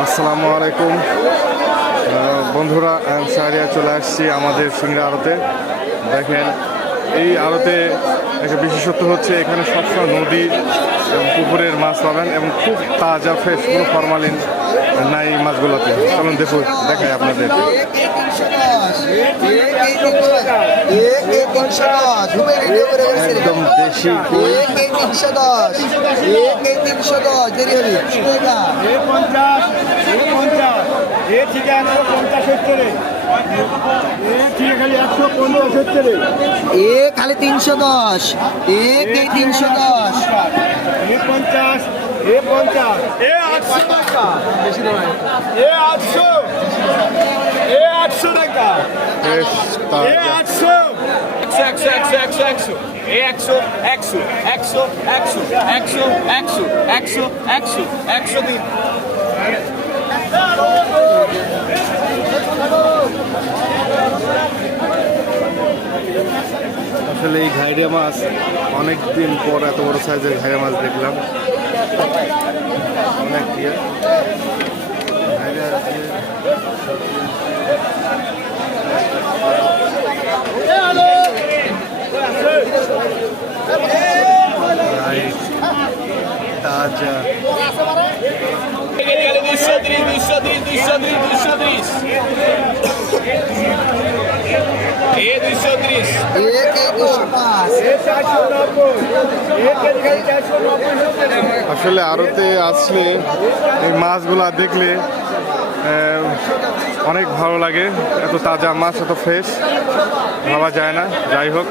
আসসালামু আলাইকুম বন্ধুরা, শাহরিয়া চলে আসছি আমাদের সিংড়া আড়তে। দেখেন এই আড়তে একটা বিশেষত্ব হচ্ছে এখানে সবসময় নদী এবং পুকুরের মাছ পাবেন এবং খুব তাজা ফ্রেশ, কোনো ফরমালিন নাই মাছগুলোতে। চলুন দেখুন, দেখাই আপনাদের। একদম দেশি খালি 310 310 50 50 800 টাকা বেশি দাম 800 800 টাকা ফ্রেশ তাজা 800 100 আসলে এই ঘাইড়া মাছ অনেক দিন পর এত বড় সাইজের ঘাইড়া মাছ দেখলাম। অনেক দিয়ে ঘাইড়া আছে। রাইট, তাজা। আসলে আড়তে আসলে এই মাছগুলা দেখলে অনেক ভালো লাগে। এত তাজা মাছ, এত ফ্রেশ ভাবা যায় না। যাই হোক,